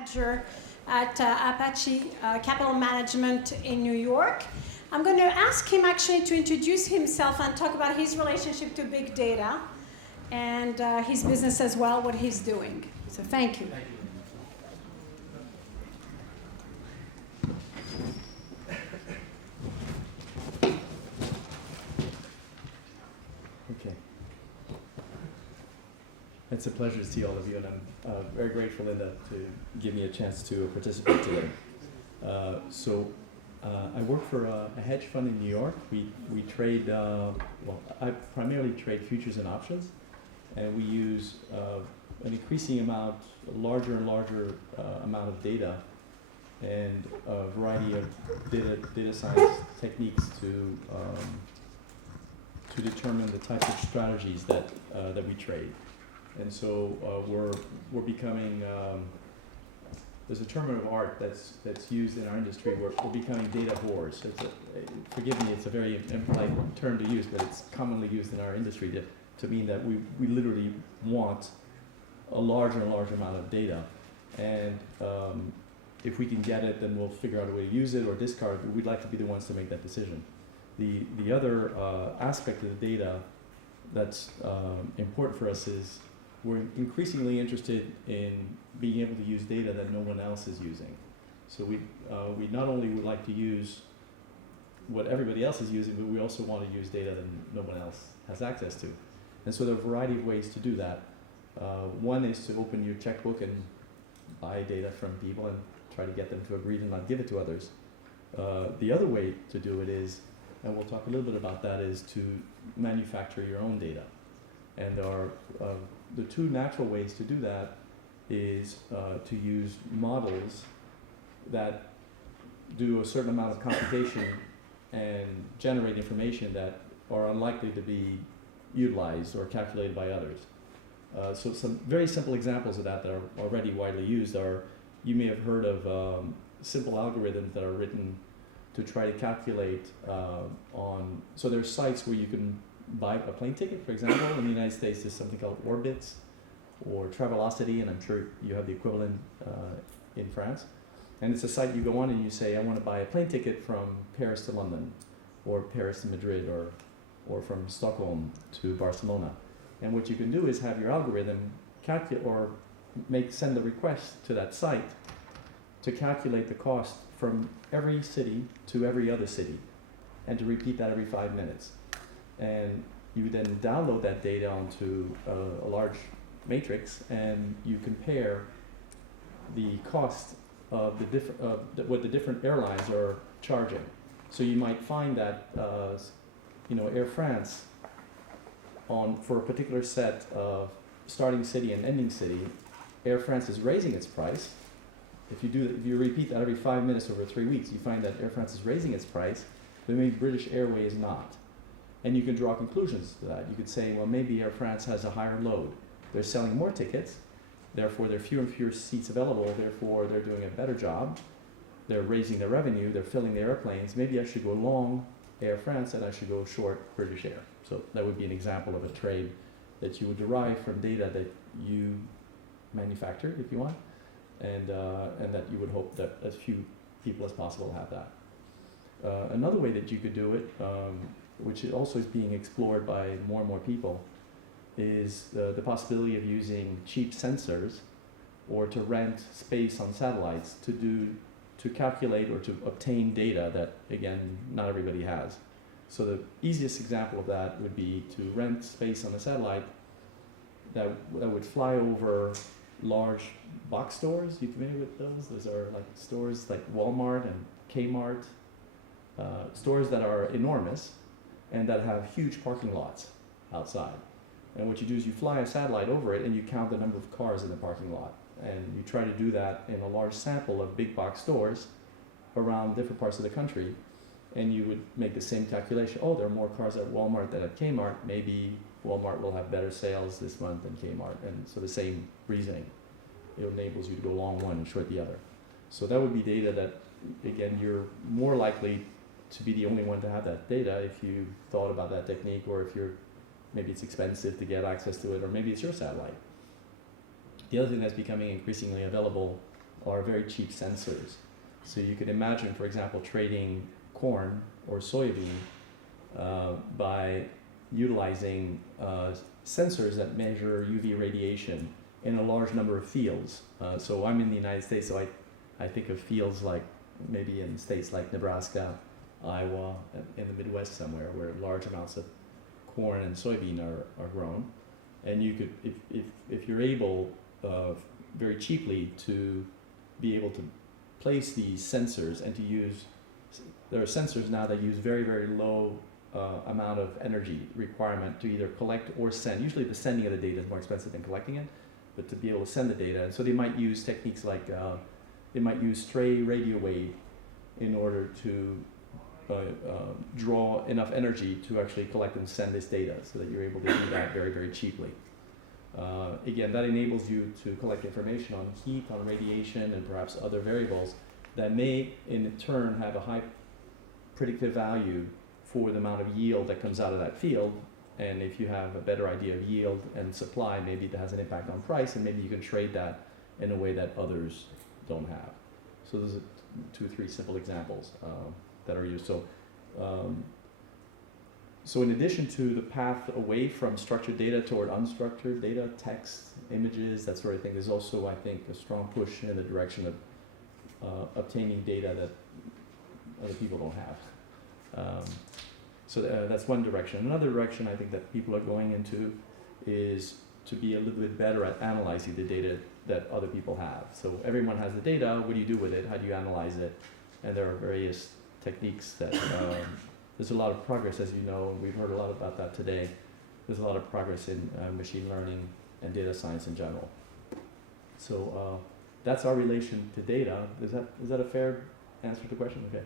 manager at Apache Capital Management in New York. I'm going to ask him actually to introduce himself and talk about his relationship to big data and his business as well, what he's doing. So thank you. Thank you. Okay. It's a pleasure to see all of you, and I'm very grateful, Linda, to give me a chance to participate today. I work for a hedge fund in New York. We trade, I primarily trade futures and options, and we use an increasing amount, a larger and larger amount of data and a variety of data science techniques to determine the types of strategies that we trade. And so we're becoming, there's a term of art that's used in our industry. We're becoming data whores. Forgive me, it's a very impolite term to use, but it's commonly used in our industry to mean that we literally want a larger and larger amount of data. And if we can get it, then we'll figure out a way to use it or discard it. We'd like to be the ones to make that decision. The other aspect of the data that's important for us is we're increasingly interested in being able to use data that no one else is using. So we not only would like to use what everybody else is using, but we also want to use data that no one else has access to. And so there are a variety of ways to do that. One is to open your checkbook and buy data from people and try to get them to agree to not give it to others. The other way to do it is, and we'll talk a little bit about that, is to manufacture your own data. And the two natural ways to do that is to use models that do a certain amount of computation and generate information that are unlikely to be utilized or calculated by others. So some very simple examples of that are already widely used are, you may have heard of simple algorithms that are written to try to calculate so there's sites where you can buy a plane ticket, for example. In the United States, there's something called Orbitz or Travelocity, and I'm sure you have the equivalent in France. And it's a site you go on and you say, I want to buy a plane ticket from Paris to London, or Paris to Madrid, or from Stockholm to Barcelona. And what you can do is have your algorithm calculate or send a request to that site to calculate the cost from every city to every other city, and to repeat that every 5 minutes. And you then download that data onto a large matrix, and you compare the cost of what the different airlines are charging. So you might find that Air France, for a particular set of starting city and ending city, Air France is raising its price. If you repeat that every 5 minutes over 3 weeks, you find that Air France is raising its price, but maybe British Airways not. And you can draw conclusions to that. You could say, well, maybe Air France has a higher load. They're selling more tickets, therefore there are fewer and fewer seats available, therefore they're doing a better job. They're raising their revenue, they're filling the airplanes. Maybe I should go long Air France and I should go short British Air. So that would be an example of a trade that you would derive from data that you manufactured, if you want, and that you would hope that as few people as possible have that. Another way that you could do it, which also is being explored by more and more people, is the possibility of using cheap sensors or to rent space on satellites to calculate or to obtain data that, again, not everybody has. So the easiest example of that would be to rent space on a satellite that would fly over large box stores. You familiar with those? Those are like stores like Walmart and Kmart, stores that are enormous and that have huge parking lots outside. And what you do is you fly a satellite over it and you count the number of cars in the parking lot. And you try to do that in a large sample of big box stores around different parts of the country. And you would make the same calculation. Oh, there are more cars at Walmart than at Kmart. Maybe Walmart will have better sales this month than Kmart. And so the same reasoning. It enables you to go long one and short the other. So that would be data that, again, you're more likely to be the only one to have that data if you thought about that technique, or if maybe it's expensive to get access to it, or maybe it's your satellite. The other thing that's becoming increasingly available are very cheap sensors. So you could imagine, for example, trading corn or soybean by utilizing sensors that measure UV radiation in a large number of fields. So I'm in the United States, so I think of fields like maybe in states like Nebraska, Iowa, in the Midwest somewhere, where large amounts of corn and soybean are grown. And you could, if you're able very cheaply to be able to place these sensors and to use, there are sensors now that use very, very low amount of energy requirement to either collect or send. Usually the sending of the data is more expensive than collecting it, but to be able to send the data. And so they might use techniques like, they might use stray radio wave in order to draw enough energy to actually collect and send this data, so that you're able to do that very, very cheaply. Again, that enables you to collect information on heat, on radiation, and perhaps other variables that may in turn have a high predictive value for the amount of yield that comes out of that field. And if you have a better idea of yield and supply, maybe that has an impact on price, and maybe you can trade that in a way that others don't have. So those are 2 or 3 simple examples that are used. So in addition to the path away from structured data toward unstructured data, text, images, that sort of thing, there's also, I think, a strong push in the direction of obtaining data that other people don't have. So that's one direction. Another direction I think that people are going into is to be a little bit better at analyzing the data that other people have. So everyone has the data, what do you do with it, how do you analyze it? And there are various techniques that, there's a lot of progress, as you know, and we've heard a lot about that today. There's a lot of progress in machine learning and data science in general. So that's our relation to data. Is that a fair answer to the question? Okay.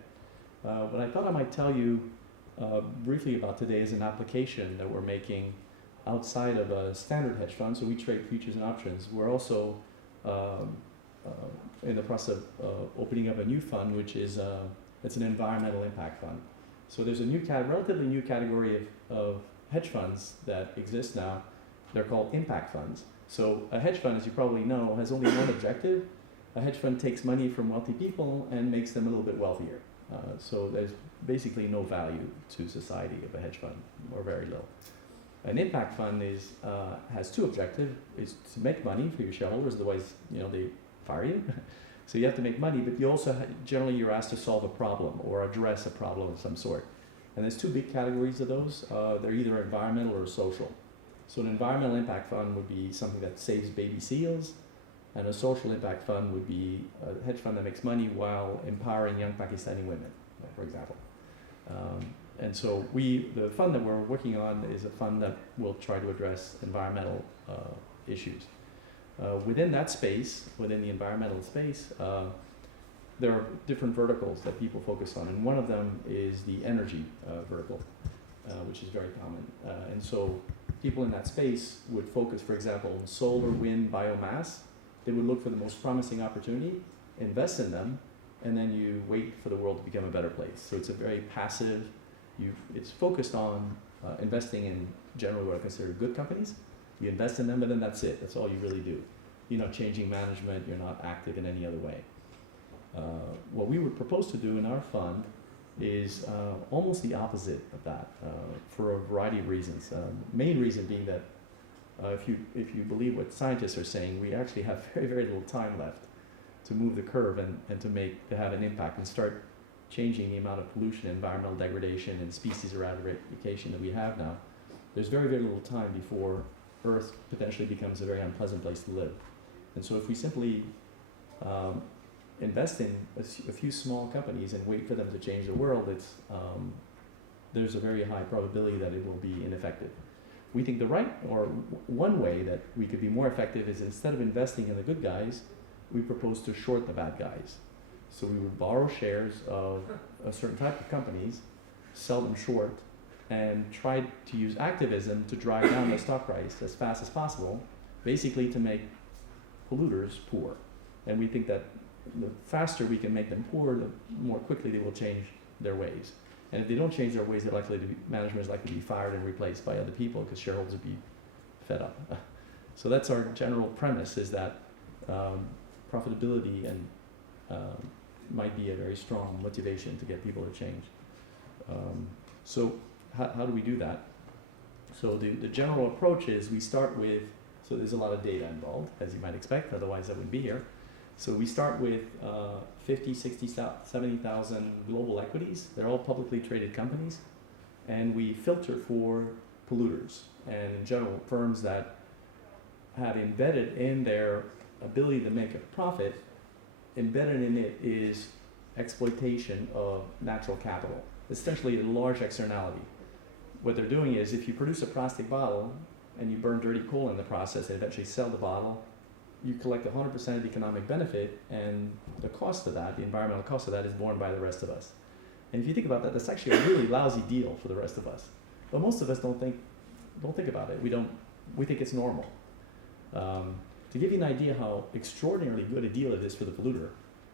What I thought I might tell you briefly about today is an application that we're making outside of a standard hedge fund. So we trade futures and options. We're also in the process of opening up a new fund, which is it's an environmental impact fund. So there's a relatively new category of hedge funds that exist now. They're called impact funds. So a hedge fund, as you probably know, has only one objective. A hedge fund takes money from wealthy people and makes them a little bit wealthier. So there's basically no value to society of a hedge fund, or very low. An impact fund has 2 objectives: is to make money for your shareholders, otherwise they fire you. So you have to make money, but you also generally you're asked to solve a problem or address a problem of some sort. And there's 2 big categories of those. They're either environmental or social. So an environmental impact fund would be something that saves baby seals, and a social impact fund would be a hedge fund that makes money while empowering young Pakistani women, for example. And so the fund that we're working on is a fund that will try to address environmental issues. Within that space, within the environmental space, there are different verticals that people focus on, and one of them is the energy vertical, which is very common. And so people in that space would focus, for example, on solar, wind, biomass. They would look for the most promising opportunity, invest in them, and then you wait for the world to become a better place. So it's a very passive, it's focused on investing in generally what I consider good companies. You invest in them, but then that's it. That's all you really do. You're not changing management. You're not active in any other way. What we would propose to do in our fund is almost the opposite of that for a variety of reasons. Main reason being that if you believe what scientists are saying, we actually have very, very little time left to move the curve and to have an impact and start changing the amount of pollution, environmental degradation, and species eradication that we have now. There's very, very little time before Earth potentially becomes a very unpleasant place to live. And so if we simply invest in a few small companies and wait for them to change the world, there's a very high probability that it will be ineffective. We think one way that we could be more effective is, instead of investing in the good guys, we propose to short the bad guys. So we would borrow shares of a certain type of companies, sell them short, and try to use activism to drive down the stock price as fast as possible, basically to make polluters poor. And we think that the faster we can make them poor, the more quickly they will change their ways. And if they don't change their ways, management is likely to be fired and replaced by other people, because shareholders will be fed up. So that's our general premise, is that profitability and might be a very strong motivation to get people to change. So how do we do that? So the general approach is we start with, so there's a lot of data involved, as you might expect, otherwise I wouldn't be here. So we start with 50, 60, 70,000 global equities. They're all publicly traded companies. And we filter for polluters. And in general, firms that have embedded in their ability to make a profit, embedded in it is exploitation of natural capital, essentially a large externality. What they're doing is if you produce a plastic bottle and you burn dirty coal in the process and eventually sell the bottle, you collect 100% of the economic benefit, and the cost of that, the environmental cost of that, is borne by the rest of us. And if you think about that, that's actually a really lousy deal for the rest of us. But most of us don't think about it. We think it's normal. To give you an idea how extraordinarily good a deal it is for the polluter,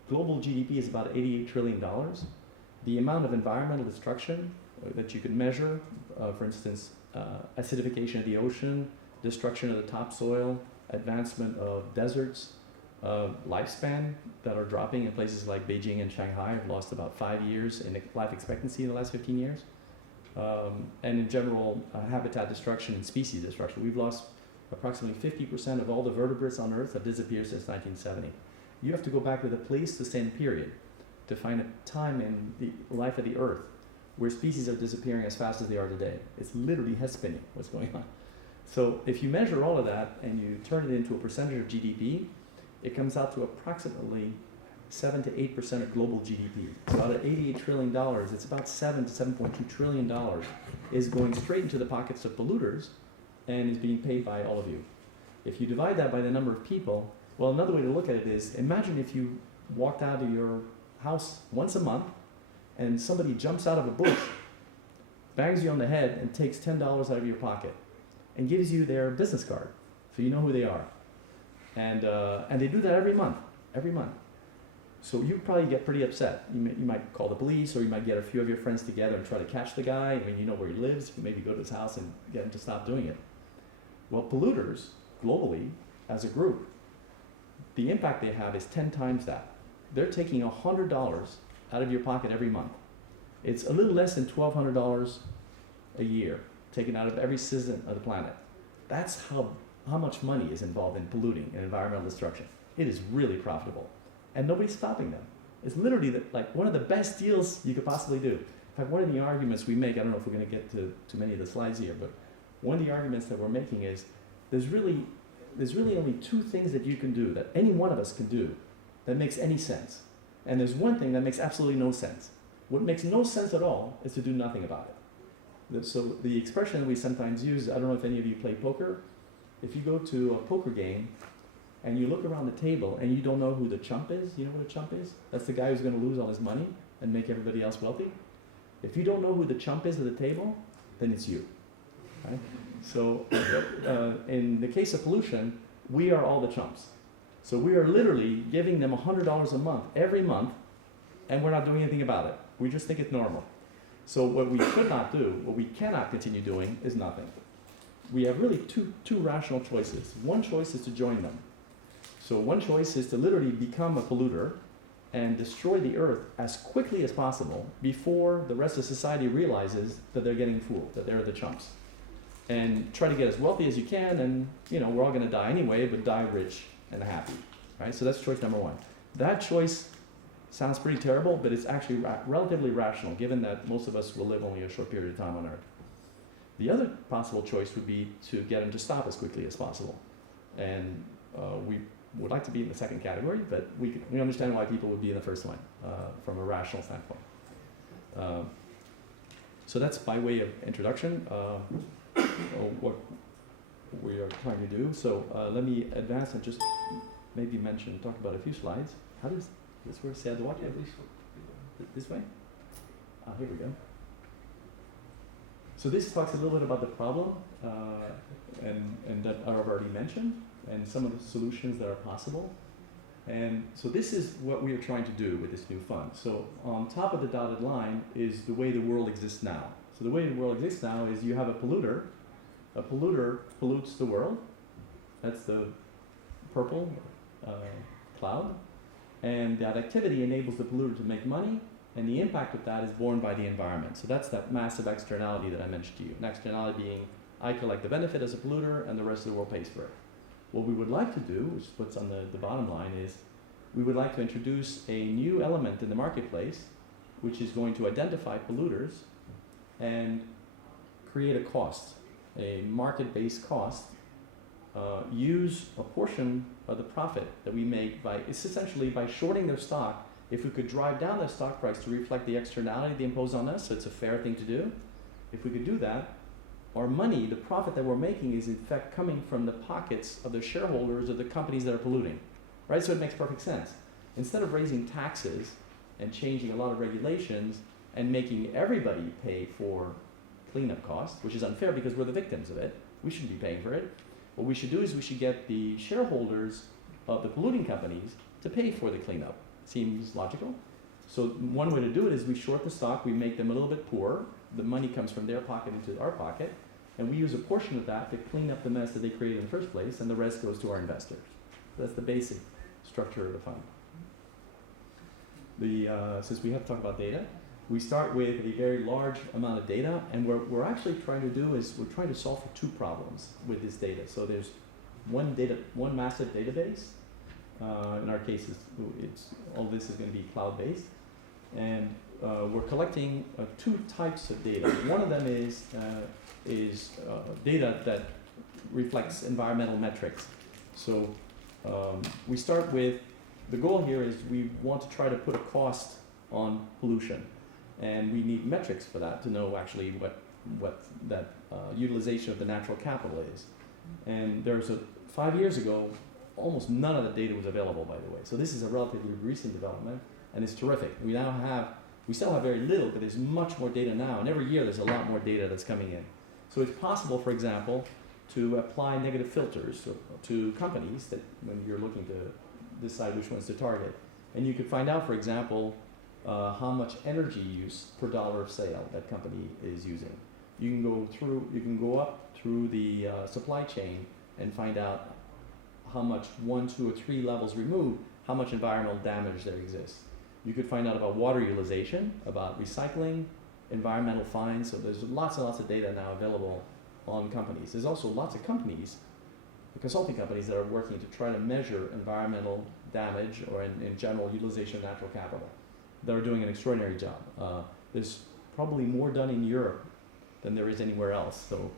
global GDP is about $88 trillion. The amount of environmental destruction that you could measure, for instance, acidification of the ocean, destruction of the topsoil, advancement of deserts, lifespan that are dropping in places like Beijing and Shanghai have lost about 5 years in life expectancy in the last 15 years. And in general, habitat destruction and species destruction. We've lost approximately 50% of all the vertebrates on Earth have disappeared since 1970. You have to go back to the Pleistocene period to find a time in the life of the Earth where species are disappearing as fast as they are today. It's literally head spinning what's going on. So if you measure all of that and you turn it into a percentage of GDP, it comes out to approximately 7 to 8% of global GDP. About at $88 trillion, it's about $7 to $7.2 trillion is going straight into the pockets of polluters and is being paid by all of you. If you divide that by the number of people, well, another way to look at it is, imagine if you walked out of your house once a month and somebody jumps out of a bush, bangs you on the head and takes $10 out of your pocket and gives you their business card so you know who they are. And they do that every month. So you probably get pretty upset. You might call the police, or you might get a few of your friends together and try to catch the guy. I mean, you know where he lives. You maybe go to his house and get him to stop doing it. Well, polluters, globally, as a group, the impact they have is 10 times that. They're taking $100 out of your pocket every month. It's a little less than $1,200 a year taken out of every citizen of the planet. That's how much money is involved in polluting and environmental destruction. It is really profitable. And nobody's stopping them. It's literally like one of the best deals you could possibly do. In fact, one of the arguments we make, I don't know if we're going to get to many of the slides here, but one of the arguments that we're making is there's really only two things that you can do, that any one of us can do, that makes any sense. And there's one thing that makes absolutely no sense. What makes no sense at all is to do nothing about it. So the expression that we sometimes use, I don't know if any of you play poker. If you go to a poker game and you look around the table and you don't know who the chump is, you know what a chump is? That's the guy who's going to lose all his money and make everybody else wealthy. If you don't know who the chump is at the table, then it's you. Right? So in the case of pollution, we are all the chumps. So we are literally giving them $100 a month, every month, and we're not doing anything about it. We just think it's normal. So what we should not do, what we cannot continue doing, is nothing. We have really two rational choices. One choice is to join them. So one choice is to literally become a polluter and destroy the earth as quickly as possible before the rest of society realizes that they're getting fooled, that they're the chumps. And try to get as wealthy as you can, and we're all going to die anyway, but die rich and happy. Right? So that's choice number one. That choice sounds pretty terrible, but it's actually relatively rational, given that most of us will live only a short period of time on Earth. The other possible choice would be to get them to stop as quickly as possible. And we would like to be in the second category, but we understand why people would be in the first one from a rational standpoint. So that's by way of introduction, what we are trying to do. So let me advance and just maybe talk about a few slides. How does this work? Say what? This way? Here we go. So this talks a little bit about the problem and that I've already mentioned, and some of the solutions that are possible. And so this is what we are trying to do with this new fund. So on top of the dotted line is the way the world exists now. So the way the world exists now is you have a polluter. A polluter pollutes the world. That's the purple cloud, and that activity enables the polluter to make money, and the impact of that is borne by the environment. So that's that massive externality that I mentioned to you. An externality being I collect the benefit as a polluter and the rest of the world pays for it. What we would like to do, which is what's on the bottom line, is we would like to introduce a new element in the marketplace which is going to identify polluters and create a cost, a market-based cost, use a portion of the profit that we make by, it's essentially by shorting their stock. If we could drive down their stock price to reflect the externality they impose on us, so it's a fair thing to do. If we could do that, our money, the profit that we're making, is in fact coming from the pockets of the shareholders of the companies that are polluting, right? So it makes perfect sense. Instead of raising taxes and changing a lot of regulations and making everybody pay for cleanup costs, which is unfair because we're the victims of it, we shouldn't be paying for it. What we should do is we should get the shareholders of the polluting companies to pay for the cleanup. Seems logical. So one way to do it is we short the stock, we make them a little bit poorer, the money comes from their pocket into our pocket, and we use a portion of that to clean up the mess that they created in the first place, and the rest goes to our investors. That's the basic structure of the fund. Since we have to talk about data, we start with a very large amount of data, and what we're actually trying to do is we're trying to solve for two problems with this data. So there's one massive database. In our case, all this is going to be cloud-based, and we're collecting two types of data. One of them is data that reflects environmental metrics. So we start with, the goal here is we want to try to put a cost on pollution, and we need metrics for that to know actually what that utilization of the natural capital is. And 5 years ago, almost none of the data was available, by the way. So this is a relatively recent development, and it's terrific. We still have very little, but there's much more data now, and every year there's a lot more data that's coming in. So it's possible, for example, to apply negative filters to companies that when you're looking to decide which ones to target. And you could find out, for example, how much energy use per dollar of sale that company is using. You can go up through the supply chain and find out how much 1, 2, or 3 levels removed, how much environmental damage there exists. You could find out about water utilization, about recycling, environmental fines. So there's lots and lots of data now available on companies. There's also lots of companies, consulting companies, that are working to try to measure environmental damage or in general utilization of natural capital. They're doing an extraordinary job. There's probably more done in Europe than there is anywhere else. So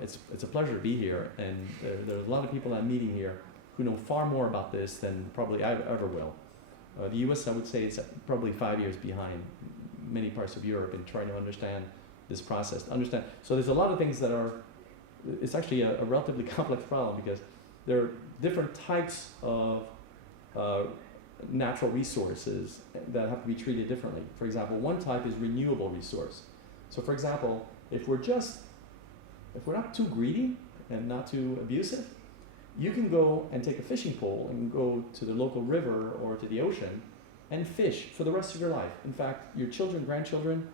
it's a pleasure to be here, and there's a lot of people I'm meeting here who know far more about this than probably I ever will. The US, I would say, is probably 5 years behind many parts of Europe in trying to understand this process. So there's a lot of things that it's actually a relatively complex problem, because there are different types of natural resources that have to be treated differently. For example, one type is renewable resource. So for example, if we're not too greedy and not too abusive, you can go and take a fishing pole and go to the local river or to the ocean and fish for the rest of your life. In fact, your children, grandchildren,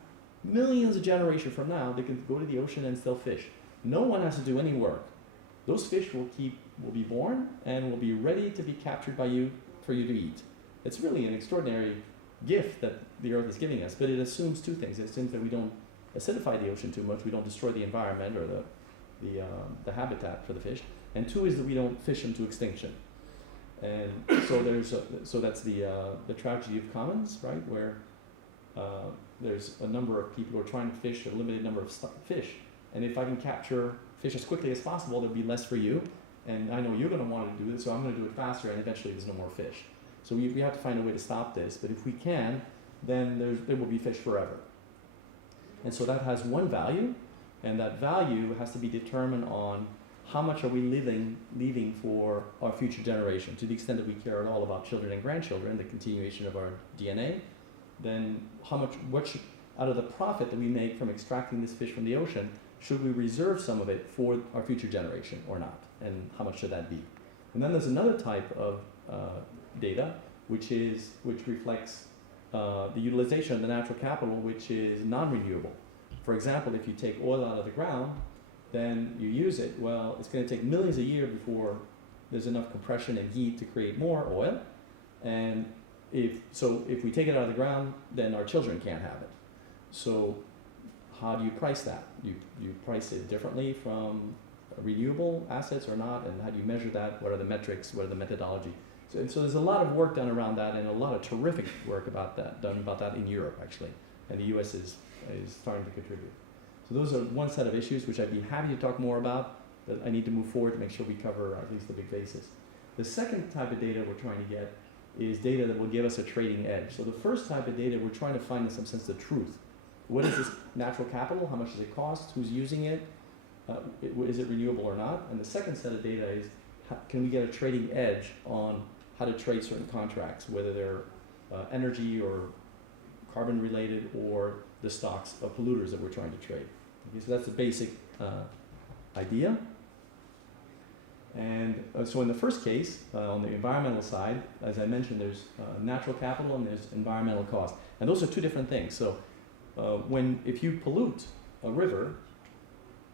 millions of generations from now, they can go to the ocean and still fish. No one has to do any work. Those fish will be born and will be ready to be captured by you for you to eat. It's really an extraordinary gift that the earth is giving us, but it assumes two things. It assumes that we don't acidify the ocean too much, we don't destroy the environment or the habitat for the fish, and two is that we don't fish them to extinction. And so that's the tragedy of commons, right, where there's a number of people who are trying to fish a limited number of fish, and if I can capture fish as quickly as possible, there'll be less for you, and I know you're going to want to do this, so I'm going to do it faster, and eventually there's no more fish. So we have to find a way to stop this, but if we can, then there will be fish forever. And so that has one value, and that value has to be determined on how much are we leaving for our future generation. To the extent that we care at all about children and grandchildren, the continuation of our DNA, then out of the profit that we make from extracting this fish from the ocean, should we reserve some of it for our future generation or not? And how much should that be? And then there's another type of data, which reflects the utilization of the natural capital, which is non-renewable. For example, if you take oil out of the ground, then you use it, well, it's going to take millions a year before there's enough compression and heat to create more oil, And if we take it out of the ground, then our children can't have it. So how do you price that? You price it differently from renewable assets or not, and how do you measure that? What are the metrics? What are the methodology? So there's a lot of work done around that, and a lot of terrific work done about that in Europe, actually, and the U.S. is starting to contribute. So those are one set of issues which I'd be happy to talk more about, but I need to move forward to make sure we cover at least the big bases. The second type of data we're trying to get is data that will give us a trading edge. So the first type of data, we're trying to find in some sense the truth. What is this natural capital? How much does it cost? Who's using it? Is it renewable or not? And the second set of data is, can we get a trading edge on how to trade certain contracts, whether they're energy or carbon related, or the stocks of polluters that we're trying to trade. Okay, so that's the basic idea. And so in the first case, on the environmental side, as I mentioned, there's natural capital and there's environmental cost. And those are two different things. So if you pollute a river,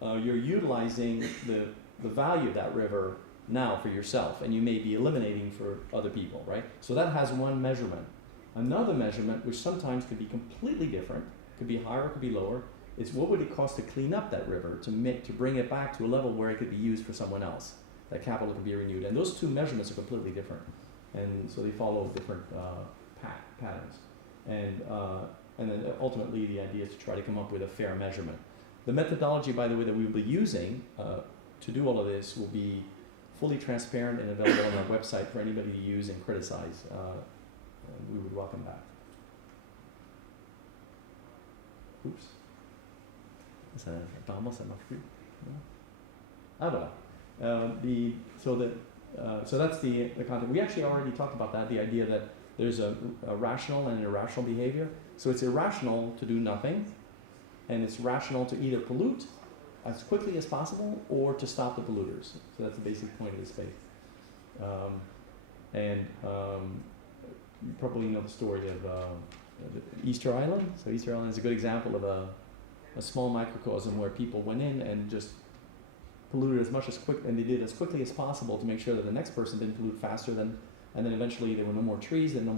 you're utilizing the value of that river now for yourself, and you may be eliminating for other people, right? So that has one measurement. Another measurement, which sometimes could be completely different, could be higher, could be lower, is what would it cost to clean up that river, to bring it back to a level where it could be used for someone else. That capital could be renewed. And those two measurements are completely different. And so they follow different patterns. And then ultimately the idea is to try to come up with a fair measurement. The methodology, by the way, that we will be using to do all of this will be fully transparent and available on our website for anybody to use and criticize. And we would welcome that. Oops. Apparemment, ça marche plus. Ah, voilà. So that's the content. We actually already talked about that, the idea that there's a rational and irrational behavior. So it's irrational to do nothing, and it's rational to either pollute as quickly as possible or to stop the polluters. So that's the basic point of this space. You probably know the story of Easter Island. So Easter Island is a good example of a small microcosm where people went in and just polluted and they did as quickly as possible to make sure that the next person didn't pollute faster than, and then eventually there were no more trees and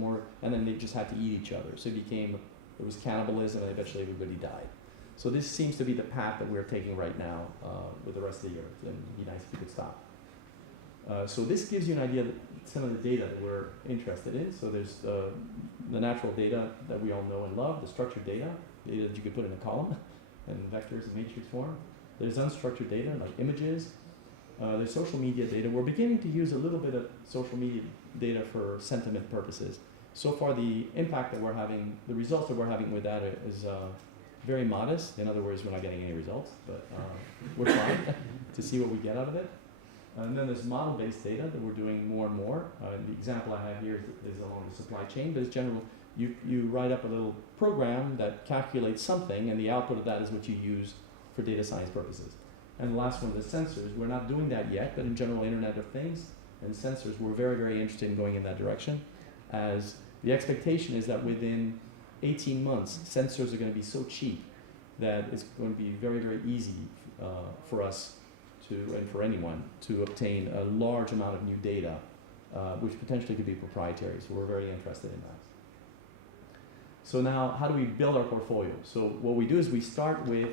then they just had to eat each other. So it was cannibalism, and eventually everybody died. So this seems to be the path that we're taking right now with the rest of the earth, and it'd be nice if we could stop. So this gives you an idea of some of the data that we're interested in. So there's the natural data that we all know and love, the structured data that you could put in a column and vectors and matrix form. There's unstructured data like images. There's social media data. We're beginning to use a little bit of social media data for sentiment purposes. So far, the impact that we're having, the results that we're having with that is very modest. In other words, we're not getting any results, but we're trying to see what we get out of it. And then there's model-based data that we're doing more and more. The example I have here is along the supply chain, but it's general. You write up a little program that calculates something, and the output of that is what you use for data science purposes. And the last one, the sensors. We're not doing that yet, but in general, Internet of Things and sensors, we're very, very interested in going in that direction, as the expectation is that within 18 months, sensors are going to be so cheap that it's going to be very, very easy for us and for anyone to obtain a large amount of new data, which potentially could be proprietary. So we're very interested in that. So now, how do we build our portfolio? So what we do is we start with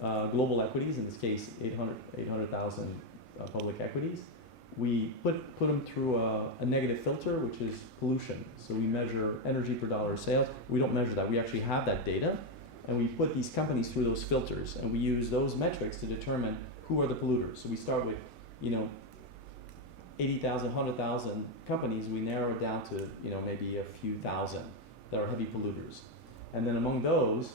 global equities, in this case 800,000 public equities. We put them through a negative filter, which is pollution. So we measure energy per dollar of sales. We don't measure that. We actually have that data, and we put these companies through those filters, and we use those metrics to determine who are the polluters. So we start with, 80,000, 100,000 companies. We narrow it down to, maybe a few thousand that are heavy polluters. And then among those,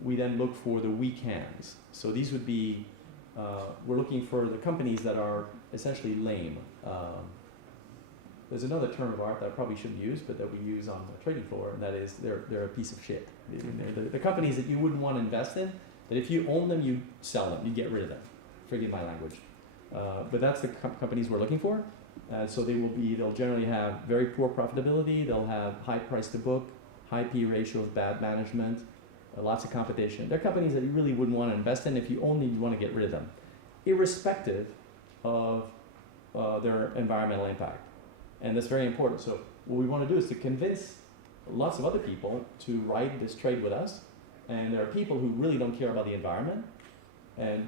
we then look for the weak hands. So these would be, we're looking for the companies that are essentially lame. There's another term of art that I probably shouldn't use, but that we use on the trading floor, and that is they're a piece of shit. They're the companies that you wouldn't want to invest in, that if you own them, you sell them, you get rid of them. Forgive my language. But that's the companies we're looking for. So they'll generally have very poor profitability, they'll have high price to book, high P ratios, bad management, lots of competition. They're companies that you really wouldn't want to invest in. If you own them, you want to get rid of them, irrespective of their environmental impact. And that's very important. So what we want to do is to convince lots of other people to ride this trade with us. And there are people who really don't care about the environment,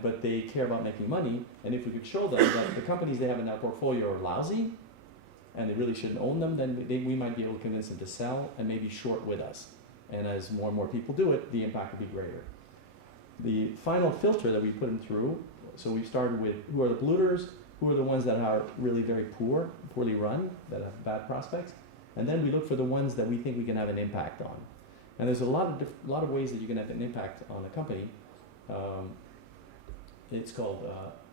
but they care about making money. And if we could show them that the companies they have in their portfolio are lousy, and they really shouldn't own them, then we might be able to convince them to sell and maybe short with us. And as more and more people do it, the impact will be greater. The final filter that we put them through, so we started with who are the polluters, who are the ones that are really very poorly run, that have bad prospects, and then we look for the ones that we think we can have an impact on. And there's a lot of ways that you can have an impact on a company. It's called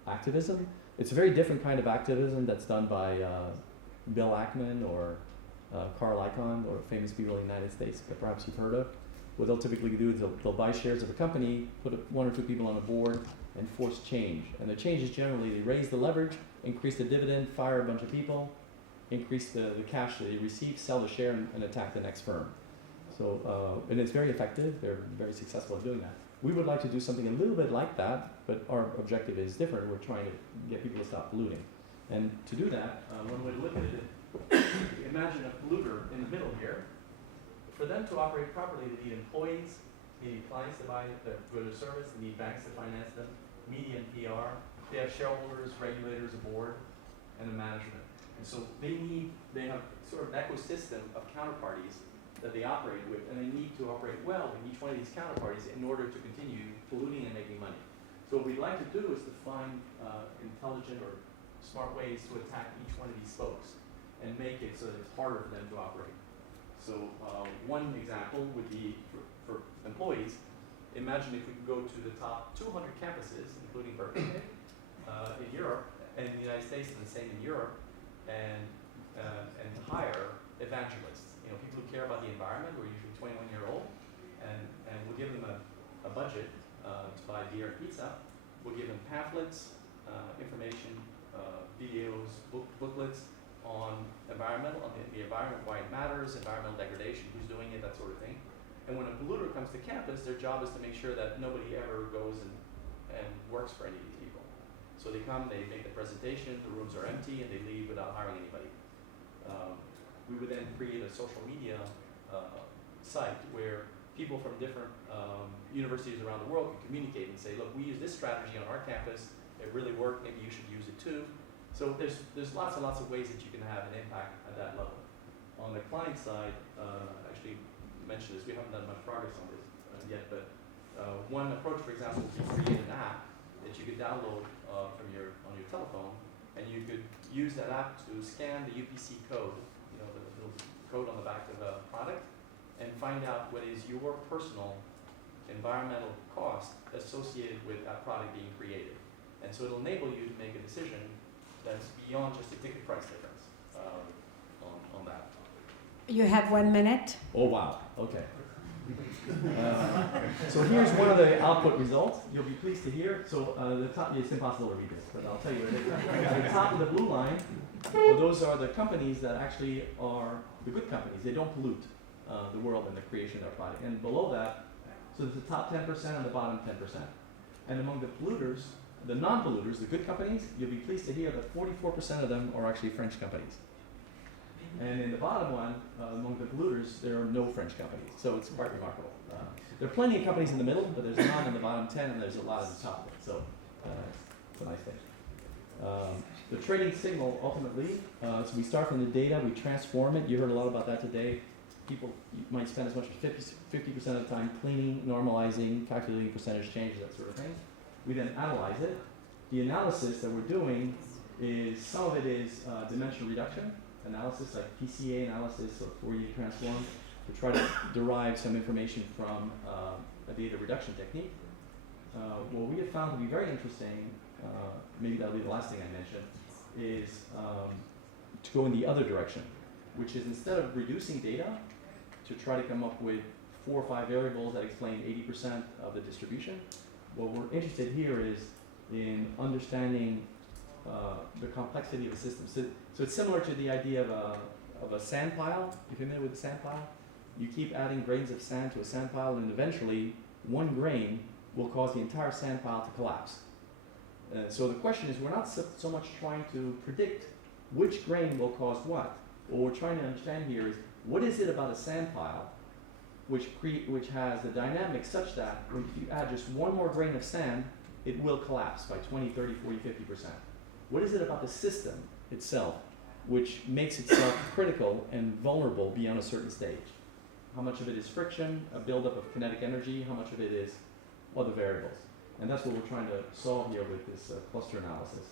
activism. It's a very different kind of activism that's done by Bill Ackman or Carl Icahn, or famous people in the United States that perhaps you've heard of. What they'll typically do is they'll buy shares of a company, put one or two people on a board, and force change. And the change is generally they raise the leverage, increase the dividend, fire a bunch of people, increase the cash that they receive, sell the share, and attack the next firm. So, and it's very effective. They're very successful at doing that. We would like to do something a little bit like that, but our objective is different. We're trying to get people to stop polluting. And to do that, one way to look at it, imagine a polluter in the middle here. For them to operate properly, they need employees, they need clients to buy their good or service, they need banks to finance them, media and PR. They have shareholders, regulators, a board, and a management. And so they have sort of an ecosystem of counterparties that they operate with, and they need to operate well with each one of these counterparties in order to continue polluting and making money. So what we'd like to do is to find intelligent or smart ways to attack each one of these spokes and make it so that it's harder for them to operate. So one example would be for employees. Imagine if we could go to the top 200 campuses, including Berkeley, in Europe, and in the United States, and the same in Europe, and hire evangelists. You know, people who care about the environment, who are usually 21-year-old, and we'll give them a budget to buy beer and pizza. We'll give them pamphlets, information, videos, booklets on the environment, why it matters, environmental degradation, who's doing it, that sort of thing. And when a polluter comes to campus, their job is to make sure that nobody ever goes and works for any of these people. So they come, they make the presentation, the rooms are empty, and they leave without hiring anybody. We would then create a social media site where people from different universities around the world can communicate and say, look, we use this strategy on our campus, it really worked, maybe you should use it too. So there's lots and lots of ways that you can have an impact at that level. On the client side, actually mentioned this, we haven't done much progress on this yet, but one approach, for example, would be to create an app that you could download on your telephone, and you could use that app to scan the UPC code, you know, the little code on the back of a product, and find out what is your personal environmental cost associated with that product being created. And so it'll enable you to make a decision that's beyond just a ticket price difference on that. You have 1 minute. Oh, wow. Okay. So here's one of the output results. You'll be pleased to hear. So the top, it's impossible to read this, but I'll tell you. At the top of the blue line, well, those are the companies that actually are the good companies. They don't pollute the world in the creation of their product. And below that, so there's the top 10% and the bottom 10%. And among the polluters, the non-polluters, the good companies, you'll be pleased to hear that 44% of them are actually French companies. And in the bottom one, among the polluters, there are no French companies. So it's quite remarkable. There are plenty of companies in the middle, but there's none in the bottom 10, and there's a lot at the top. So it's a nice thing. The trading signal, ultimately, so we start from the data, we transform it. You heard a lot about that today. People might spend as much as 50% of the time cleaning, normalizing, calculating percentage changes, that sort of thing. We then analyze it. The analysis that we're doing is, some of it is dimension reduction analysis, like PCA analysis or Fourier transform, to try to derive some information from a data reduction technique. What we have found to be very interesting, maybe that'll be the last thing I mention, is to go in the other direction, which is instead of reducing data to try to come up with 4 or 5 variables that explain 80% of the distribution, what we're interested here is in understanding the complexity of a system. So it's similar to the idea of a sand pile. You're familiar with the sand pile? You keep adding grains of sand to a sand pile, and eventually one grain will cause the entire sand pile to collapse. So the question is, we're not so much trying to predict which grain will cause what. what we're trying to understand here is, what is it about a sand pile which has the dynamics such that when you add just one more grain of sand, it will collapse by 20, 30, 40, 50%. What is it about the system itself which makes itself critical and vulnerable beyond a certain stage? How much of it is friction, a buildup of kinetic energy, how much of it is other variables? And that's what we're trying to solve here with this cluster analysis.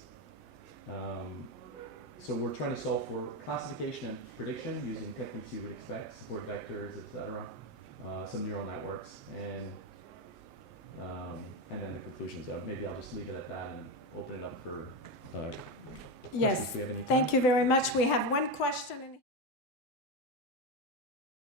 So we're trying to solve for classification and prediction using techniques you would expect, support vectors, etc., some neural networks, and then the conclusions. Maybe I'll just leave it at that and open it up for questions. Yes, Do we have any time? thank you very much. We have one question.